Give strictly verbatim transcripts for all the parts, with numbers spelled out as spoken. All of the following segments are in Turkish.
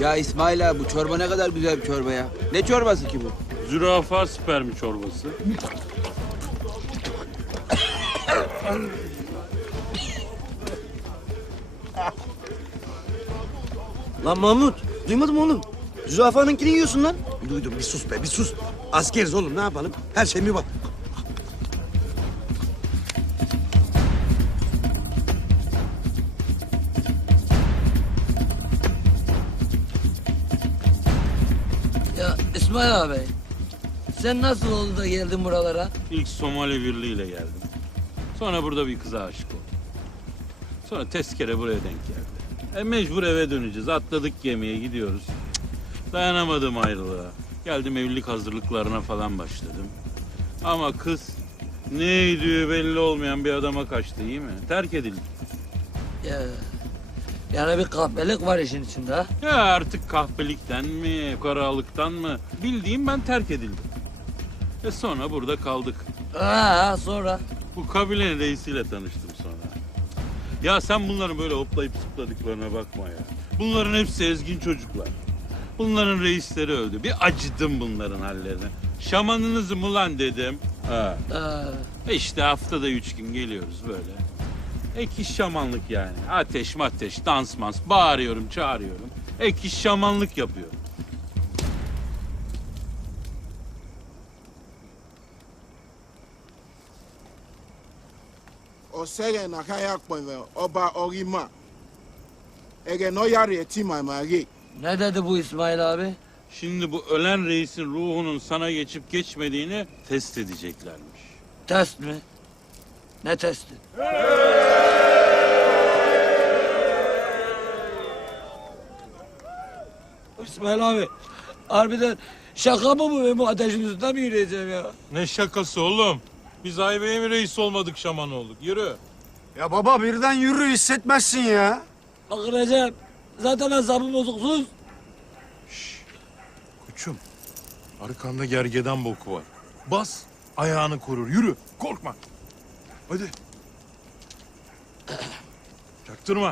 Ya İsmail abi bu çorba ne kadar güzel bir çorba ya. Ne çorbası ki bu? Zürafa spermi çorbası. Lan Mahmut, duymadın mı oğlum? Zürafanınkini yiyorsun lan. Duydum, bir sus be, bir sus. Askeriz oğlum, ne yapalım? Her şey mi bak. Ya İsmail abi, sen nasıl oldu da geldin buralara? İlk Somali birliğiyle geldim. Sonra burada bir kıza aşık oldum. Sonra tezkere buraya denk geldi. E mecbur eve döneceğiz. Atladık gemiye gidiyoruz. Cık, dayanamadım ayrılığa. Geldim evlilik hazırlıklarına falan başladım. Ama kız neydi belli olmayan bir adama kaçtı, iyi mi? Terk edildi. Ya, yani bir kahpelik var işin içinde ha? Ya artık kahpelikten mi, karalıktan mı? Bildiğim ben terk edildim. E sonra burada kaldık. Ha, sonra? Bu kabilenin reisiyle tanıştım sonra. Ya sen bunların böyle hoplayıp zıpladıklarına bakma ya. Bunların hepsi ezgin çocuklar. Bunların reisleri öldü. Bir acıdım bunların hallerine. Şamanınızı mı lan dedim. Ha. Ee, E işte haftada üç gün geliyoruz böyle. Ek iş şamanlık yani. Ateş mateş, dans mans, bağırıyorum, çağırıyorum. Ek iş şamanlık yapıyorum. Osege na kaya kpọnve ọba Orima. Ege no yari eti mamari. ne dedi bu İsmail abi? Şimdi bu ölen reisin ruhunun sana geçip geçmediğini test edeceklermiş. Test mi? Ne testi? İsmail abi, harbiden şaka mı bu? Ben bu ateşin üstünden mi yürüyeceğim ya? Ne şakası oğlum? Biz Aybe'ye mi reis olmadık, şaman olduk? Yürü. Ya baba birden yürü, hissetmezsin ya. Bak Recep, zaten hesabım bozuksuz. Koçum, arkanda gergedan boku var. Bas, ayağını korur. Yürü, korkma. Hadi. Çaktırma.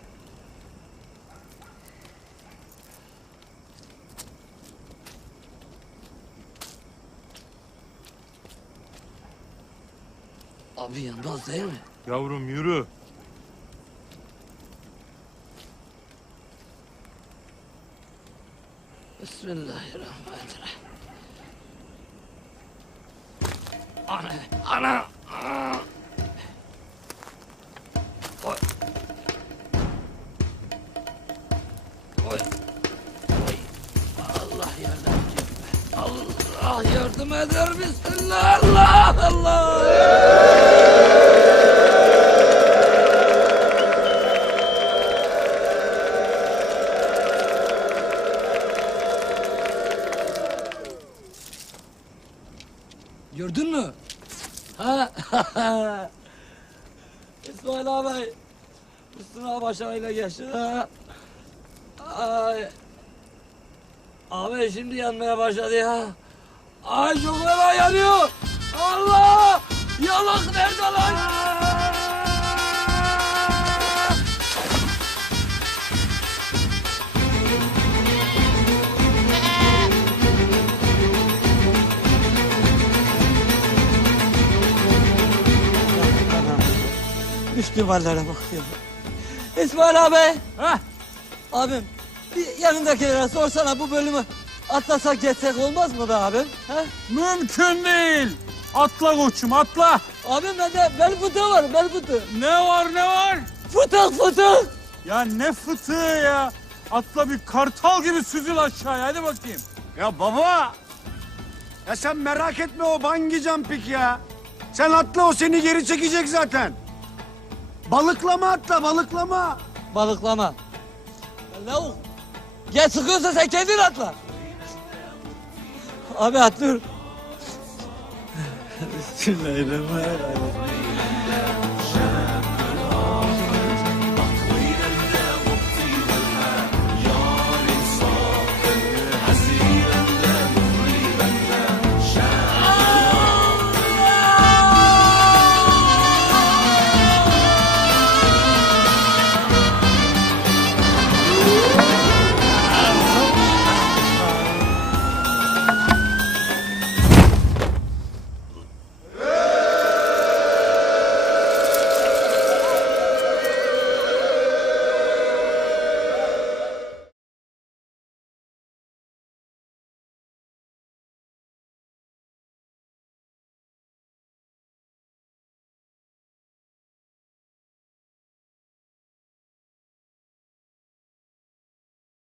Abi yanmaz değil mi? Yavrum yürü. Bismillahirrahmanirrahim. Ana, ana, ana. Oy. Oy. Oy. Allah yardım edecek. Allah yardım eder. Bismillah. Allah, Allah. Gördün mü? Ha? İsmail abi, üstüne başarıyla geçti ha. Ay. Abi şimdi yanmaya başladı ya. Ay çok fena yanıyor. Allah! Yalık nerede lan? Düştüğüm hallere bakıyorum. İsmail abi. Hah. Abim bir yanındakilere sorsana bu bölümü atlasak geçsek olmaz mı be abim? He? Mümkün değil. Atla koçum, atla. Abim bende bel fıtığı var, bel fıtığı. Ne var ne var? Fıtık fıtık. Ya ne fıtığı ya? Atla bir kartal gibi süzül aşağıya, hadi bakayım. Ya baba! Ya sen merak etme o bungee jumping ya. Sen atla, o seni geri çekecek zaten. Balıklama atla, balıklama. Balıklama. Ya lavuk. Gel sıkıyorsa sen kendin atla. Abi atlıyor. Bismillahirrahmanirrahim.